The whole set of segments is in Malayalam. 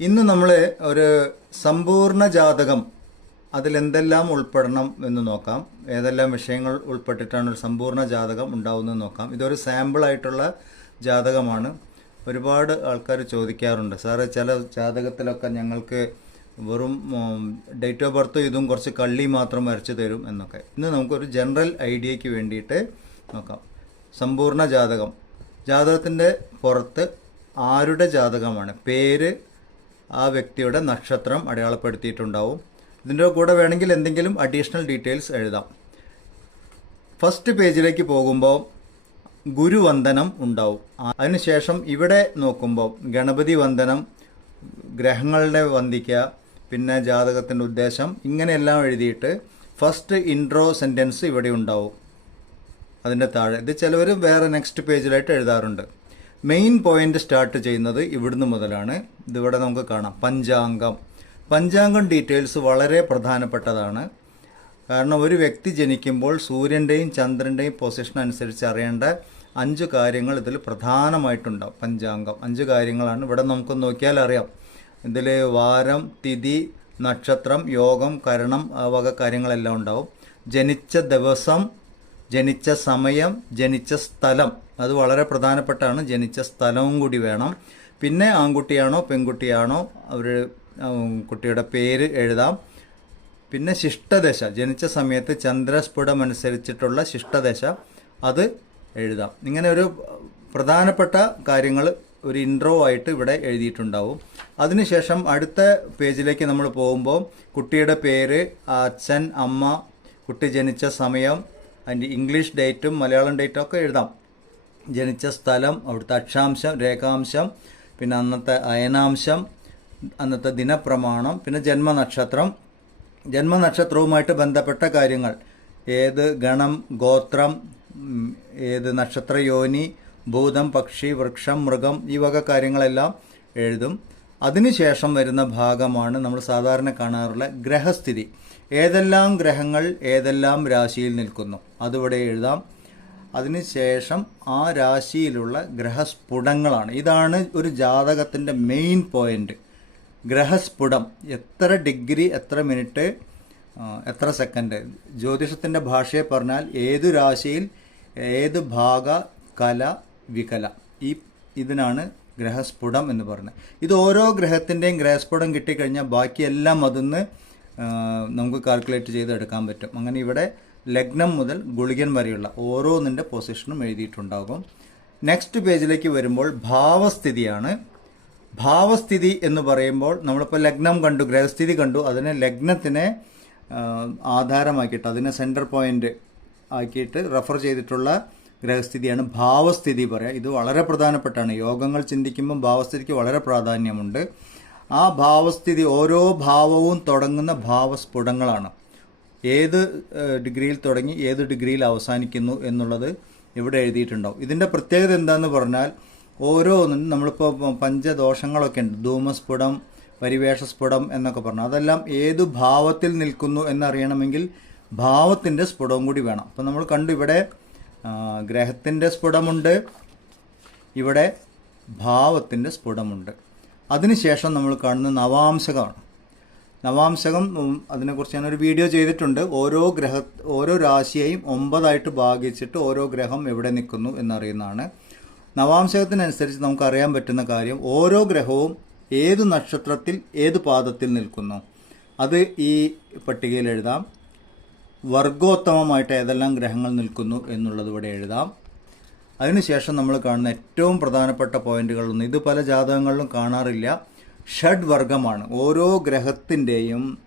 ഇന്ന് നമ്മൾ ഒരു സമ്പൂർണ ജാതകം അതിലെന്തെല്ലാം ഉൾപ്പെടണം എന്ന് നോക്കാം. ഏതെല്ലാം വിഷയങ്ങൾ ഉൾപ്പെട്ടിട്ടാണ് ഒരു സമ്പൂർണ ജാതകം ഉണ്ടാവുന്നത് നോക്കാം. ഇതൊരു സാമ്പിൾ ആയിട്ടുള്ള ജാതകമാണ്. ഒരുപാട് ആൾക്കാർ ചോദിക്കാറുണ്ട്. സാറ് ചില ജാതകത്തിലൊക്കെ ഞങ്ങൾക്ക് വെറും ഡേറ്റ് ഓഫ് ബർത്ത് ഇതും കുറച്ച് കള്ളി മാത്രം വരച്ചു തരും എന്നൊക്കെ. ഇന്ന് നമുക്കൊരു ജനറൽ ഐഡിയയ്ക്ക് വേണ്ടിയിട്ട് നോക്കാം. സമ്പൂർണ ജാതകം. ജാതകത്തിന്റെ പുറത്ത് ആരുടെ ജാതകമാണ്? പേര് ആ വ്യക്തിയുടെ നക്ഷത്രം അടയാളപ്പെടുത്തിയിട്ടുണ്ടാവും. ഇതിന്റെ കൂടെ വേണമെങ്കിൽ എന്തെങ്കിലും അഡീഷണൽ ഡീറ്റെയിൽസ് എഴുതാം. ഫസ്റ്റ് പേജിലേക്ക് പോകുമ്പോൾ ഗുരുവന്ദനം ഉണ്ടാവും. അതിനുശേഷം ഇവിടെ നോക്കുമ്പോൾ ഗണപതി വന്ദനം ഗ്രഹങ്ങളുടെ വന്ദിക്കുക പിന്നെ ജാതകത്തിന്റെ ഉദ്ദേശം ഇങ്ങനെയെല്ലാം എഴുതിയിട്ട് ഫസ്റ്റ് ഇൻട്രോ സെന്റൻസ് ഇവിടെ ഉണ്ടാവും. അതിന്റെ താഴെ. ഇത് ചിലവർ വേറെ നെക്സ്റ്റ് പേജിലായിട്ട് എഴുതാറുണ്ട്. മെയിൻ പോയിന്റ് സ്റ്റാർട്ട് ചെയ്യുന്നത് ഇവിടുന്ന് മുതലാണ്. ഇതിവിടെ നമുക്ക് കാണാം. പഞ്ചാംഗം. പഞ്ചാംഗം ഡീറ്റെയിൽസ് വളരെ പ്രധാനപ്പെട്ടതാണ്. കാരണം ഒരു വ്യക്തി ജനിക്കുമ്പോൾ സൂര്യന്റെയും ചന്ദ്രന്റെയും പൊസിഷൻ അനുസരിച്ച് അറിയേണ്ട അഞ്ച് കാര്യങ്ങൾ ഇതിൽ പ്രധാനമായിട്ടുണ്ടാവും. പഞ്ചാംഗം. അഞ്ച് കാര്യങ്ങളാണ്. ഇവിടെ നമുക്ക് നോക്കിയാൽ അറിയാം. ഇതിൽ വാരം തിഥി നക്ഷത്രം യോഗം കരണം ആ വക കാര്യങ്ങളെല്ലാം ഉണ്ടാവും. ജനിച്ച ദിവസം ജനിച്ച സമയം ജനിച്ച സ്ഥലം അത് വളരെ പ്രധാനപ്പെട്ടാണ്. ജനിച്ച സ്ഥലവും കൂടി വേണം. പിന്നെ ആൺകുട്ടിയാണോ പെൺകുട്ടിയാണോ അവർ കുട്ടിയുടെ പേര് എഴുതാം. പിന്നെ ശിഷ്ടദശ. ജനിച്ച സമയത്ത് ചന്ദ്രസ്ഫുടമനുസരിച്ചിട്ടുള്ള ശിഷ്ടദശ അത് എഴുതാം. ഇങ്ങനെ ഒരു പ്രധാനപ്പെട്ട കാര്യങ്ങൾ ഒരു ഇൻട്രോ ആയിട്ട് ഇവിടെ എഴുതിയിട്ടുണ്ടാവും. അതിനുശേഷം അടുത്ത പേജിലേക്ക് നമ്മൾ പോകുമ്പോൾ കുട്ടിയുടെ പേര് അച്ഛൻ അമ്മ കുട്ടി ജനിച്ച സമയം അതിന്റെ ഇംഗ്ലീഷ് ഡേറ്റും മലയാളം ഡേറ്റും ഒക്കെ എഴുതാം. ജനിച്ച സ്ഥലം അവിടുത്തെ അക്ഷാംശം രേഖാംശം പിന്നെ അന്നത്തെ അയനാംശം അന്നത്തെ ദിനപ്രമാണം പിന്നെ ജന്മനക്ഷത്രം. ജന്മനക്ഷത്രവുമായിട്ട് ബന്ധപ്പെട്ട കാര്യങ്ങൾ. ഏത് ഗണം ഗോത്രം ഏത് നക്ഷത്ര യോനി ഭൂതം പക്ഷി വൃക്ഷം മൃഗം ഈ വക കാര്യങ്ങളെല്ലാം എഴുതും. അതിനുശേഷം വരുന്ന ഭാഗമാണ് നമ്മൾ സാധാരണ കാണാറുള്ള ഗ്രഹസ്ഥിതി. ഏതെല്ലാം ഗ്രഹങ്ങൾ ഏതെല്ലാം രാശിയിൽ നിൽക്കുന്നു? അതിവിടെ എഴുതാം. അതിനുശേഷം ആ രാശിയിലുള്ള ഗ്രഹസ്ഫുടങ്ങളാണ്. ഇതാണ് ഒരു ജാതകത്തിന്റെ മെയിൻ പോയിന്റ് ഗ്രഹസ്ഫുടം എത്ര ഡിഗ്രി എത്ര മിനിറ്റ് എത്ര സെക്കൻഡ് ജ്യോതിഷത്തിന്റെ ഭാഷയെ പറഞ്ഞാൽ ഏതു രാശിയിൽ ഏത് ഭാഗ കല വികല. ഈ ഇതിനാണ് ഗ്രഹസ്ഫുടം എന്ന് പറയുന്നത്. ഇത് ഓരോ ഗ്രഹത്തിന്റെയും ഗ്രഹസ്ഫുടം കിട്ടിക്കഴിഞ്ഞാൽ ബാക്കിയെല്ലാം അതിന്ന് നമുക്ക് കാൽക്കുലേറ്റ് ചെയ്തെടുക്കാൻ പറ്റും. അങ്ങനെ ഇവിടെ ലഗ്നം മുതൽ ഗുളികൻ വരെയുള്ള ഓരോന്നിന്റെ പൊസിഷനും എഴുതിയിട്ടുണ്ടാകും. നെക്സ്റ്റ് പേജിലേക്ക് വരുമ്പോൾ ഭാവസ്ഥിതിയാണ്. ഭാവസ്ഥിതി എന്ന് പറയുമ്പോൾ നമ്മളിപ്പോൾ ലഗ്നം കണ്ടു ഗ്രഹസ്ഥിതി കണ്ടു അതിനെ ലഗ്നത്തിനെ ആധാരമാക്കിയിട്ട് അതിനെ സെന്റർ പോയിന്റ് ആക്കിയിട്ട് റെഫർ ചെയ്തിട്ടുള്ള ഗ്രഹസ്ഥിതിയാണ് ഭാവസ്ഥിതി പറയുക ഇത് വളരെ പ്രധാനപ്പെട്ടാണ്. യോഗങ്ങൾ ചിന്തിക്കുമ്പോൾ ഭാവസ്ഥിതിക്ക് വളരെ പ്രാധാന്യമുണ്ട്. ആ ഭാവസ്ഥിതി ഓരോ ഭാവവും തുടങ്ങുന്ന ഭാവസ്ഫുടങ്ങളാണ്. ഏത് ഡിഗ്രിയിൽ തുടങ്ങി ഏത് ഡിഗ്രിയിൽ അവസാനിക്കുന്നു എന്നുള്ളത് ഇവിടെ എഴുതിയിട്ടുണ്ടാവും. ഇതിന്റെ പ്രത്യേകത എന്താണെന്ന് പറഞ്ഞാൽ ഓരോന്നും നമ്മളിപ്പോൾ പഞ്ചദോഷങ്ങളൊക്കെ ഉണ്ട്. ധൂമസ്ഫുടം പരിവേഷസ്ഫുടം എന്നൊക്കെ പറഞ്ഞു അതെല്ലാം ഏത് ഭാവത്തിൽ നിൽക്കുന്നു എന്നറിയണമെങ്കിൽ ഭാവത്തിന്റെ സ്ഫുടവും കൂടി വേണം. അപ്പം നമ്മൾ കണ്ടു ഇവിടെ ഗ്രഹത്തിന്റെ സ്ഫുടമുണ്ട് ഇവിടെ ഭാവത്തിന്റെ സ്ഫുടമുണ്ട്. അതിനുശേഷം നമ്മൾ കാണുന്ന നവാംശകമാണ്. നവാംശകം അതിനെക്കുറിച്ച് ഞാനൊരു വീഡിയോ ചെയ്തിട്ടുണ്ട്. ഓരോ ഗ്രഹ ഓരോ രാശിയെയും ഒമ്പതായിട്ട് ഭാഗിച്ചിട്ട് ഓരോ ഗ്രഹം എവിടെ നിൽക്കുന്നു എന്നറിയുന്നതാണ്. നവാംശകത്തിനനുസരിച്ച് നമുക്കറിയാൻ പറ്റുന്ന കാര്യം ഓരോ ഗ്രഹവും ഏത് നക്ഷത്രത്തിൽ ഏത് പാദത്തിൽ നിൽക്കുന്നു. അത് ഈ പട്ടികയിൽ എഴുതാം. വർഗോത്തമമായിട്ട് ഏതെല്ലാം ഗ്രഹങ്ങൾ നിൽക്കുന്നു എന്നുള്ളത് ഇവിടെ എഴുതാം. അതിനുശേഷം നമ്മൾ കാണുന്ന ഏറ്റവും പ്രധാനപ്പെട്ട പോയിന്റുകളൊന്നും ഇത് പല ജാതകങ്ങളിലും കാണാറില്ല. ഷഡ് വർഗമാണ് ഓരോ ഗ്രഹത്തിന്റെയും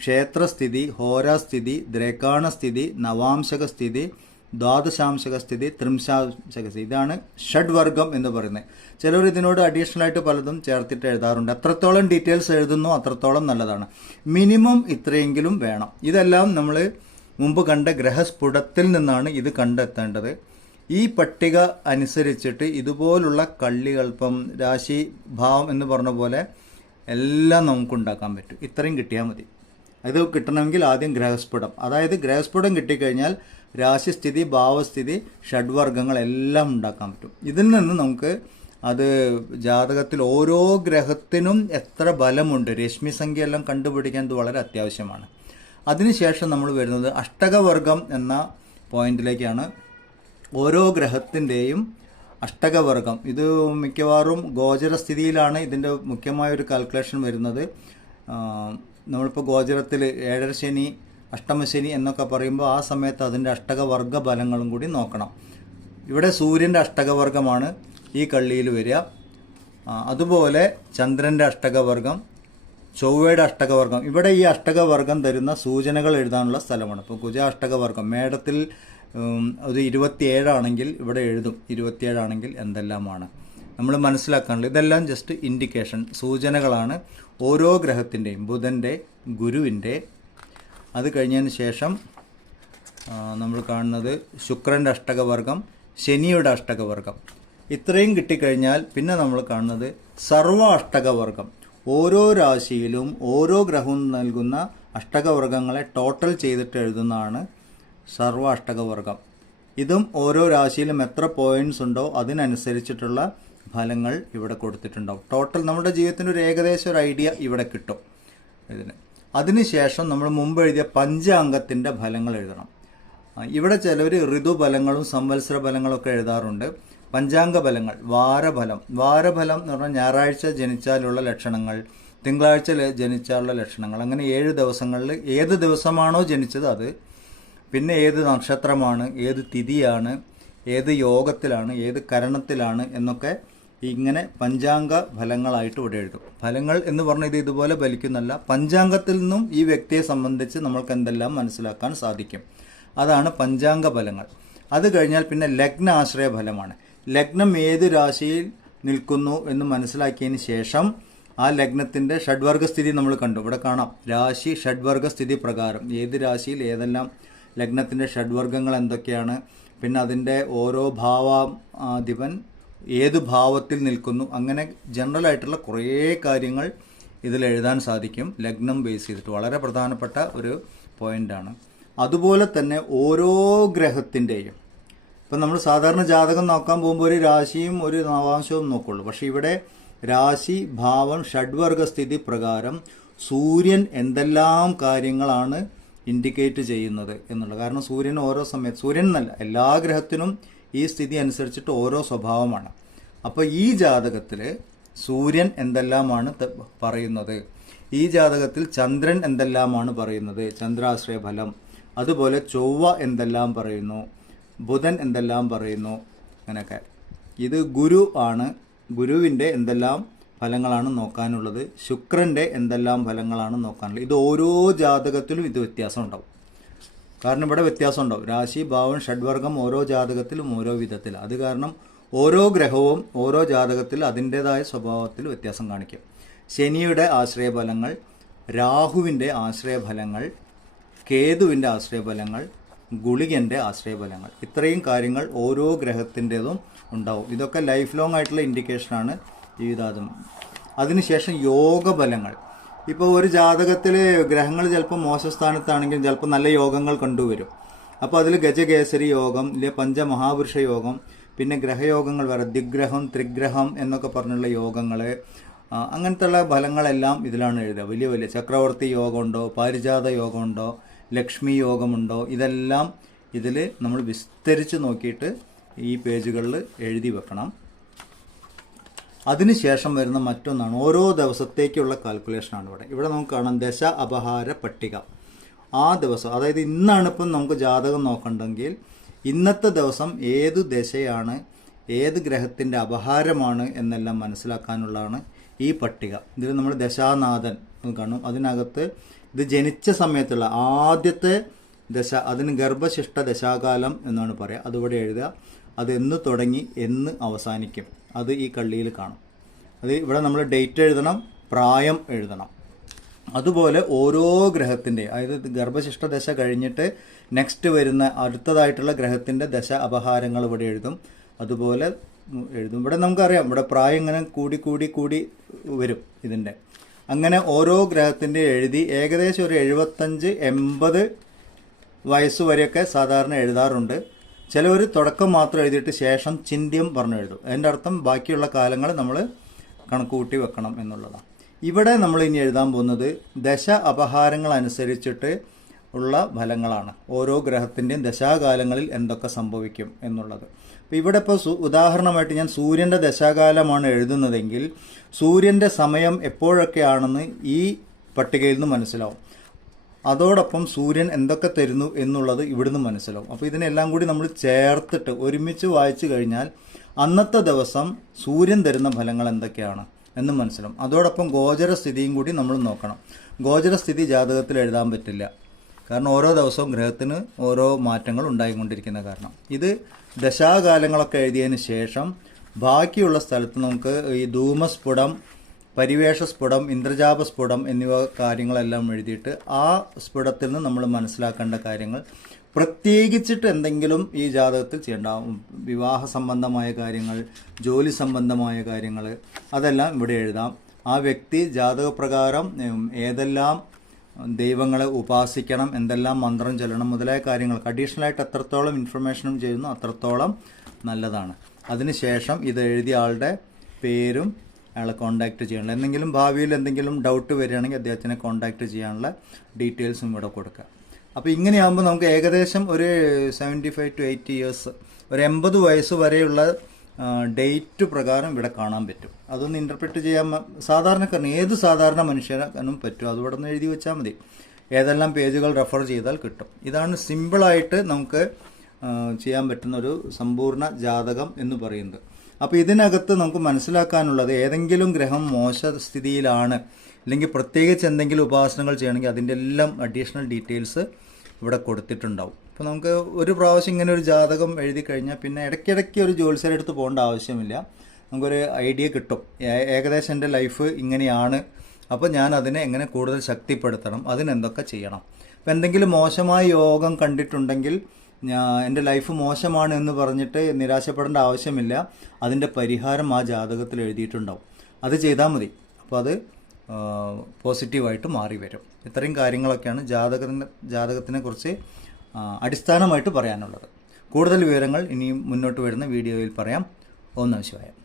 ക്ഷേത്രസ്ഥിതി ഹോരാസ്ഥിതി ദ്രേക്കാണസ്ഥിതി നവാംശക സ്ഥിതി ദ്വാദശാംശക സ്ഥിതി ത്രിംശാംശക സ്ഥിതി ഇതാണ് ഷഡ് വർഗം എന്ന് പറയുന്നത്. ചിലർ ഇതിനോട് അഡീഷണൽ ആയിട്ട് പലതും ചേർത്തിട്ട് എഴുതാറുണ്ട്. എത്രത്തോളം ഡീറ്റെയിൽസ് എഴുതുന്നു അത്രത്തോളം നല്ലതാണ്. മിനിമം ഇത്രയെങ്കിലും വേണം. ഇതെല്ലാം നമ്മൾ മുമ്പ് കണ്ട ഗ്രഹസ്ഫുടത്തിൽ നിന്നാണ് ഇത് കണ്ടെത്തേണ്ടത്. ഈ പട്ടിക അനുസരിച്ചിട്ട് ഇതുപോലുള്ള കള്ളികൾപ്പം രാശി ഭാവം എന്ന് പറഞ്ഞ പോലെ എല്ലാം നമുക്ക് ഉണ്ടാക്കാൻ പറ്റും. ഇത്രയും കിട്ടിയാൽ മതി. അത് കിട്ടണമെങ്കിൽ ആദ്യം ഗ്രഹസ്ഫുടം. അതായത് ഗ്രഹസ്ഫുടം കിട്ടിക്കഴിഞ്ഞാൽ രാശിസ്ഥിതി ഭാവസ്ഥിതി ഷഡ്വർഗങ്ങൾ എല്ലാം ഉണ്ടാക്കാൻ പറ്റും. ഇതിൽ നിന്ന് നമുക്ക് അത് ജാതകത്തിൽ ഓരോ ഗ്രഹത്തിനും എത്ര ബലമുണ്ട് രശ്മി സംഖ്യ എല്ലാം കണ്ടുപിടിക്കാൻ ഇത് വളരെ അത്യാവശ്യമാണ്. അതിനുശേഷം നമ്മൾ വരുന്നത് അഷ്ടകവർഗം എന്ന പോയിന്റിലേക്കാണ് ഓരോ ഗ്രഹത്തിന്റെയും അഷ്ടകവർഗം. ഇത് മിക്കവാറും ഗോചരസ്ഥിതിയിലാണ് ഇതിന്റെ മുഖ്യമായ ഒരു കാൽക്കുലേഷൻ വരുന്നത്. നമ്മളിപ്പോൾ ഗോചരത്തിൽ ഏഴര ശനി അഷ്ടമശനി എന്നൊക്കെ പറയുമ്പോൾ ആ സമയത്ത് അതിന്റെ അഷ്ടകവർഗ ഫലങ്ങളും കൂടി നോക്കണം. ഇവിടെ സൂര്യന്റെ അഷ്ടകവർഗമാണ് ഈ കള്ളിയിൽ വരിക. അതുപോലെ ചന്ദ്രന്റെ അഷ്ടകവർഗം ചൊവ്വയുടെ അഷ്ടകവർഗം. ഇവിടെ ഈ അഷ്ടകവർഗം തരുന്ന സൂചനകൾ എഴുതാനുള്ള സ്ഥലമാണ്. ഇപ്പോൾ കുജ അഷ്ടകവർഗം മേടത്തിൽ ഒരു ഇരുപത്തിയേഴാണെങ്കിൽ ഇവിടെ എഴുതും. ഇരുപത്തിയേഴാണെങ്കിൽ എന്തെല്ലാമാണ്? നമ്മൾ മനസ്സിലാക്കാനുള്ളത് ഇതെല്ലാം ജസ്റ്റ് ഇൻഡിക്കേഷൻ സൂചനകളാണ് ഓരോ ഗ്രഹത്തിന്റെയും ബുധന്റെ ഗുരുവിന്റെ. അത് കഴിഞ്ഞതിന് ശേഷം നമ്മൾ കാണുന്നത് ശുക്രന്റെ അഷ്ടകവർഗം ശനിയുടെ അഷ്ടകവർഗം. ഇത്രയും കിട്ടിക്കഴിഞ്ഞാൽ പിന്നെ നമ്മൾ കാണുന്നത് സർവ അഷ്ടകവർഗം. ഓരോ രാശിയിലും ഓരോ ഗ്രഹവും നൽകുന്ന അഷ്ടകവർഗങ്ങളെ ടോട്ടൽ ചെയ്തിട്ട് എഴുതുന്നതാണ് സർവ അഷ്ടകവർഗം ഇതും ഓരോ രാശിയിലും എത്ര പോയിന്റ്സ് ഉണ്ടോ അതിനനുസരിച്ചിട്ടുള്ള ഫലങ്ങൾ ഇവിടെ കൊടുത്തിട്ടുണ്ടാവും. ടോട്ടൽ നമ്മുടെ ജീവിതത്തിന്റെ ഒരു ഏകദേശം ഒരു ഐഡിയ ഇവിടെ കിട്ടും ഇതിന്. അതിനുശേഷം നമ്മൾ മുമ്പ് എഴുതിയ പഞ്ചാംഗത്തിന്റെ ഫലങ്ങൾ എഴുതണം. ഇവിടെ ചിലർ ഋതുഫലങ്ങളും സംവത്സര ഫലങ്ങളൊക്കെ എഴുതാറുണ്ട്. പഞ്ചാംഗ ഫലങ്ങൾ വാരഫലം. വാരഫലം എന്ന് പറഞ്ഞാൽ ഞായറാഴ്ച ജനിച്ചാലുള്ള ലക്ഷണങ്ങൾ തിങ്കളാഴ്ച ജനിച്ചാലുള്ള ലക്ഷണങ്ങൾ. അങ്ങനെ ഏഴ് ദിവസങ്ങളിൽ ഏത് ദിവസമാണോ ജനിച്ചത് അത് പിന്നെ ഏത് നക്ഷത്രമാണ് ഏത് തിഥിയാണ് ഏത് യോഗത്തിലാണ് ഏത് കരണത്തിലാണ് എന്നൊക്കെ ഇങ്ങനെ പഞ്ചാംഗ ഫലങ്ങളായിട്ട് ഇവിടെ എഴുതും. ഫലങ്ങൾ എന്ന് പറഞ്ഞത് ഇത് ഇതുപോലെ ഫലിക്കുന്നല്ല പഞ്ചാംഗത്തിൽ നിന്നും ഈ വ്യക്തിയെ സംബന്ധിച്ച് നമ്മൾക്ക് എന്തെല്ലാം മനസ്സിലാക്കാൻ സാധിക്കും. അതാണ് പഞ്ചാംഗ ഫലങ്ങൾ. അത് കഴിഞ്ഞാൽ പിന്നെ ലഗ്ന ആശ്രയ ഫലമാണ്. ലഗ്നം ഏത് രാശിയിൽ നിൽക്കുന്നു എന്ന് മനസ്സിലാക്കിയതിന് ശേഷം ആ ലഗ്നത്തിന്റെ ഷഡ്വർഗ സ്ഥിതി നമ്മൾ കണ്ടു. ഇവിടെ കാണാം. രാശി ഷഡ്വർഗ സ്ഥിതി പ്രകാരം ഏത് രാശിയിൽ ഏതെല്ലാം ലഗ്നത്തിന്റെ ഷഡ്വർഗങ്ങൾ എന്തൊക്കെയാണ്? പിന്നെ അതിന്റെ ഓരോ ഭാവാധിപൻ ഏത് ഭാവത്തിൽ നിൽക്കുന്നു? അങ്ങനെ ജനറൽ ആയിട്ടുള്ള കുറേ കാര്യങ്ങൾ ഇതിൽ എഴുതാൻ സാധിക്കും. ലഗ്നം ബേസ് ചെയ്തിട്ട് വളരെ പ്രധാനപ്പെട്ട ഒരു പോയിന്റാണ് അതുപോലെ തന്നെ ഓരോ ഗ്രഹത്തിന്റെയും ഇപ്പം നമ്മൾ സാധാരണ ജാതകം നോക്കാൻ പോകുമ്പോൾ ഒരു രാശിയും ഒരു നവാംശവും നോക്കുള്ളൂ. പക്ഷേ ഇവിടെ രാശി ഭാവം ഷഡ്വർഗ സ്ഥിതി പ്രകാരം സൂര്യൻ എന്തെല്ലാം കാര്യങ്ങളാണ് ഇൻഡിക്കേറ്റ് ചെയ്യുന്നത് എന്നുള്ളത് കാരണം സൂര്യൻ ഓരോ സമയത്ത് സൂര്യൻ എന്നല്ല എല്ലാ ഗ്രഹത്തിനും ഈ സ്ഥിതി അനുസരിച്ചിട്ട് ഓരോ സ്വഭാവമാണ്. അപ്പോൾ ഈ ജാതകത്തിൽ സൂര്യൻ എന്തെല്ലാമാണ് പറയുന്നത്? ഈ ജാതകത്തിൽ ചന്ദ്രൻ എന്തെല്ലാമാണ് പറയുന്നത്? ചന്ദ്രാശ്രയ ഫലം. അതുപോലെ ചൊവ്വ എന്തെല്ലാം പറയുന്നു? ബുധൻ എന്തെല്ലാം പറയുന്നു? അങ്ങനെയൊക്കെ. ഇത് ഗുരു ആണ്. ഗുരുവിന്റെ എന്തെല്ലാം ഫലങ്ങളാണ് നോക്കാനുള്ളത്. ശുക്രന്റെ എന്തെല്ലാം ഫലങ്ങളാണ് നോക്കാനുള്ളത്. ഇത് ഓരോ ജാതകത്തിലും ഇത് വ്യത്യാസം ഉണ്ടാവും. കാരണം ഇവിടെ വ്യത്യാസം ഉണ്ടാവും. രാശി ഭാവം ഷഡ്വർഗം ഓരോ ജാതകത്തിലും ഓരോ വിധത്തിൽ അത് കാരണം ഓരോ ഗ്രഹവും ഓരോ ജാതകത്തിൽ അതിന്റെതായ സ്വഭാവത്തിൽ വ്യത്യാസം കാണിക്കും. ശനിയുടെ ആശ്രയഫലങ്ങൾ രാഹുവിന്റെ ആശ്രയഫലങ്ങൾ കേതുവിന്റെ ആശ്രയഫലങ്ങൾ ഗുളികന്റെ ആശ്രയഫലങ്ങൾ. ഇത്രയും കാര്യങ്ങൾ ഓരോ ഗ്രഹത്തിന്റെതും ഉണ്ടാവും. ഇതൊക്കെ ലൈഫ് ലോങ് ആയിട്ടുള്ള ഇൻഡിക്കേഷനാണ്. ജീവിതാതം അതിനുശേഷം യോഗബലങ്ങൾ. ഇപ്പോൾ ഒരു ജാതകത്തിൽ ഗ്രഹങ്ങൾ ചിലപ്പോൾ മോശസ്ഥാനത്താണെങ്കിൽ ചിലപ്പോൾ നല്ല യോഗങ്ങൾ കണ്ടുവരും. അപ്പോൾ അതിൽ ഗജകേസരി യോഗം ഇല്ലെ പഞ്ചമഹാപുരുഷ യോഗം പിന്നെ ഗ്രഹയോഗങ്ങൾ വേറെ ദിഗ്രഹം ത്രിഗ്രഹം എന്നൊക്കെ പറഞ്ഞുള്ള യോഗങ്ങൾ അങ്ങനത്തെ ഉള്ള ഫലങ്ങളെല്ലാം ഇതിലാണ് എഴുതുക. വലിയ വലിയ ചക്രവർത്തി യോഗമുണ്ടോ പാരിജാത യോഗമുണ്ടോ ലക്ഷ്മി യോഗമുണ്ടോ ഇതെല്ലാം ഇതിൽ നമ്മൾ വിസ്തരിച്ച് നോക്കിയിട്ട് ഈ പേജുകളിൽ എഴുതി വെക്കണം. അതിനുശേഷം വരുന്ന മറ്റൊന്നാണ്. ഓരോ ദിവസത്തേക്കുള്ള കാൽക്കുലേഷനാണ് ഇവിടെ. ഇവിടെ നമുക്ക് കാണാം ദശ അപഹാര പട്ടിക. ആ ദിവസം അതായത് ഇന്നാണ് ഇപ്പം നമുക്ക് ജാതകം നോക്കണ്ടെങ്കിൽ ഇന്നത്തെ ദിവസം ഏത് ദശയാണ് ഏത് ഗ്രഹത്തിന്റെ അപഹാരമാണ് എന്നെല്ലാം മനസ്സിലാക്കാനുള്ളതാണ് ഈ പട്ടിക. ഇതിൽ നമ്മൾ ദശാനാഥൻ കാണും. അതിനകത്ത് ഇത് ജനിച്ച സമയത്തുള്ള ആദ്യത്തെ ദശ അതിന് ഗർഭശിഷ്ട ദശാകാലം എന്നാണ് പറയുക അതിവിടെ എഴുതുക. അത് എന്ന് തുടങ്ങി എന്ന് അവസാനിക്കും. അത് ഈ കള്ളിയിൽ കാണും. അത് ഇവിടെ നമ്മൾ ഡേറ്റ് എഴുതണം പ്രായം എഴുതണം. അതുപോലെ ഓരോ ഗ്രഹത്തിന്റെ അതായത് ഗർഭശിഷ്ട ദശ കഴിഞ്ഞിട്ട് നെക്സ്റ്റ് വരുന്ന അടുത്തതായിട്ടുള്ള ഗ്രഹത്തിന്റെ ദശ അപഹാരങ്ങൾ ഇവിടെ എഴുതും. അതുപോലെ എഴുതും. ഇവിടെ നമുക്കറിയാം ഇവിടെ പ്രായം ഇങ്ങനെ കൂടി കൂടി കൂടി വരും ഇതിന്റെ. അങ്ങനെ ഓരോ ഗ്രഹത്തിന്റെ എഴുതി ഏകദേശം ഒരു എഴുപത്തഞ്ച് എൺപത് വയസ്സ് വരെയൊക്കെ സാധാരണ എഴുതാറുണ്ട്. ചിലവർ തുടക്കം മാത്രം എഴുതിയിട്ട് ശേഷം ചിന്ത്യം പറഞ്ഞു എഴുതും എന്റെ അർത്ഥം ബാക്കിയുള്ള കാലങ്ങൾ നമ്മൾ കണക്ക് കൂട്ടി വെക്കണം എന്നുള്ളതാണ്. ഇവിടെ നമ്മൾ ഇനി എഴുതാൻ പോകുന്നത് ദശ അപഹാരങ്ങൾ അനുസരിച്ചിട്ട് ഉള്ള ഫലങ്ങളാണ്. ഓരോ ഗ്രഹത്തിന്റെയും ദശാകാലങ്ങളിൽ എന്തൊക്കെ സംഭവിക്കും എന്നുള്ളത്. അപ്പോൾ ഇവിടെ ഇപ്പോൾ ഉദാഹരണമായിട്ട് ഞാൻ സൂര്യന്റെ ദശാകാലമാണ് എഴുതുന്നതെങ്കിൽ സൂര്യന്റെ സമയം എപ്പോഴൊക്കെയാണെന്ന് ഈ പട്ടികയിൽ നിന്ന് മനസ്സിലാവും. അതോടൊപ്പം സൂര്യൻ എന്തൊക്കെ തരുന്നു എന്നുള്ളത് ഇവിടുന്ന് മനസ്സിലാവും. അപ്പോൾ ഇതിനെല്ലാം കൂടി നമ്മൾ ചേർത്തിട്ട് ഒരുമിച്ച് വായിച്ചു കഴിഞ്ഞാൽ അന്നത്തെ ദിവസം സൂര്യൻ തരുന്ന ഫലങ്ങൾ എന്തൊക്കെയാണ് എന്ന് മനസ്സിലാവും. അതോടൊപ്പം ഗോചരസ്ഥിതിയും കൂടി നമ്മൾ നോക്കണം. ഗോചരസ്ഥിതി ജാതകത്തിൽ എഴുതാൻ പറ്റില്ല. കാരണം ഓരോ ദിവസവും ഗ്രഹത്തിന് ഓരോ മാറ്റങ്ങൾ ഉണ്ടായിക്കൊണ്ടിരിക്കുന്ന കാരണം. ഇത് ദശാകാലങ്ങളൊക്കെ എഴുതിയതിന് ശേഷം ബാക്കിയുള്ള സ്ഥലത്ത് നമുക്ക് ഈ ധൂമസ്ഫുടം പരിവേഷ സ്ഫുടം ഇന്ദ്രജാപ സ്ഫുടം എന്നിവ കാര്യങ്ങളെല്ലാം എഴുതിയിട്ട് ആ സ്ഫുടത്തിൽ നിന്ന് നമ്മൾ മനസ്സിലാക്കേണ്ട കാര്യങ്ങൾ. പ്രത്യേകിച്ചിട്ട് എന്തെങ്കിലും ഈ ജാതകത്തിൽ ചെയ്യേണ്ടാവും. വിവാഹ സംബന്ധമായ കാര്യങ്ങൾ ജോലി സംബന്ധമായ കാര്യങ്ങൾ അതെല്ലാം ഇവിടെ എഴുതാം. ആ വ്യക്തി ജാതകപ്രകാരം ഏതെല്ലാം ദൈവങ്ങളെ ഉപാസിക്കണം എന്തെല്ലാം മന്ത്രം ചൊല്ലണം മുതലായ കാര്യങ്ങൾക്ക് അഡീഷണലായിട്ട് എത്രത്തോളം ഇൻഫർമേഷനും ചെയ്യുന്നു അത്രത്തോളം നല്ലതാണ്. അതിനുശേഷം ഇത് എഴുതിയ ആളുടെ പേരും അയാളെ കോണ്ടാക്ട് ചെയ്യണം എന്തെങ്കിലും ഭാവിയിൽ എന്തെങ്കിലും ഡൗട്ട് വരികയാണെങ്കിൽ അദ്ദേഹത്തിനെ കോണ്ടാക്ട് ചെയ്യാനുള്ള ഡീറ്റെയിൽസും ഇവിടെ കൊടുക്കുക. അപ്പോൾ ഇങ്ങനെയാകുമ്പോൾ നമുക്ക് ഏകദേശം ഒരു seventy five to eighty years ഒരു എൺപത് വയസ്സ് വരെയുള്ള ഡേറ്റ് പ്രകാരം ഇവിടെ കാണാൻ പറ്റും. അതൊന്ന് ഇന്റർപ്രറ്റ് ചെയ്യാൻ സാധാരണക്കാരന് ഏത് സാധാരണ മനുഷ്യനും പറ്റും. അതുകൂടെ ഒന്ന് എഴുതി വെച്ചാൽ മതി. ഏതെല്ലാം പേജുകൾ റെഫർ ചെയ്താൽ കിട്ടും. ഇതാണ് സിമ്പിളായിട്ട് നമുക്ക് ചെയ്യാൻ പറ്റുന്ന ഒരു സമ്പൂർണ ജാതകം എന്ന് പറയുന്നത്. അപ്പോൾ ഇതിനകത്ത് നമുക്ക് മനസ്സിലാക്കാനുള്ളത് ഏതെങ്കിലും ഗ്രഹം മോശ സ്ഥിതിയിലാണ്. അല്ലെങ്കിൽ പ്രത്യേകിച്ച് എന്തെങ്കിലും ഉപാസനകൾ ചെയ്യണമെങ്കിൽ അതിന്റെ എല്ലാം അഡീഷണൽ ഡീറ്റെയിൽസ് ഇവിടെ കൊടുത്തിട്ടുണ്ടാവും. അപ്പോൾ നമുക്ക് ഒരു പ്രാവശ്യം ഇങ്ങനെ ഒരു ജാതകം എഴുതി കഴിഞ്ഞാൽ പിന്നെ ഇടയ്ക്കിടയ്ക്ക് ഒരു ജ്യോത്സ്യരുടെ എടുത്ത് പോകേണ്ട ആവശ്യമില്ല. നമുക്കൊരു ഐഡിയ കിട്ടും. ഏകദേശം എന്റെ ലൈഫ് ഇങ്ങനെയാണ്. അപ്പോൾ ഞാൻ അതിനെ എങ്ങനെ കൂടുതൽ ശക്തിപ്പെടുത്തണം? അതിനെന്തൊക്കെ ചെയ്യണം? അപ്പോൾ എന്തെങ്കിലും മോശമായ യോഗം കണ്ടിട്ടുണ്ടെങ്കിൽ എന്റെ ലൈഫ് മോശമാണ് എന്ന് പറഞ്ഞിട്ട് നിരാശപ്പെടേണ്ട ആവശ്യമില്ല. അതിന്റെ പരിഹാരം ആ ജാതകത്തിൽ എഴുതിയിട്ടുണ്ടാവും. അത് ചെയ്താൽ മതി. അപ്പോൾ അത് പോസിറ്റീവായിട്ട് മാറി വരും. ഇത്രയും കാര്യങ്ങളൊക്കെയാണ് ജാതകത്തിന്റെ ജാതകത്തിനെ കുറിച്ച് അടിസ്ഥാനമായിട്ട് പറയാനുള്ളത്. കൂടുതൽ വിവരങ്ങൾ ഇനിയും മുന്നോട്ട് വരുന്ന വീഡിയോയിൽ പറയാം. ശിവായ.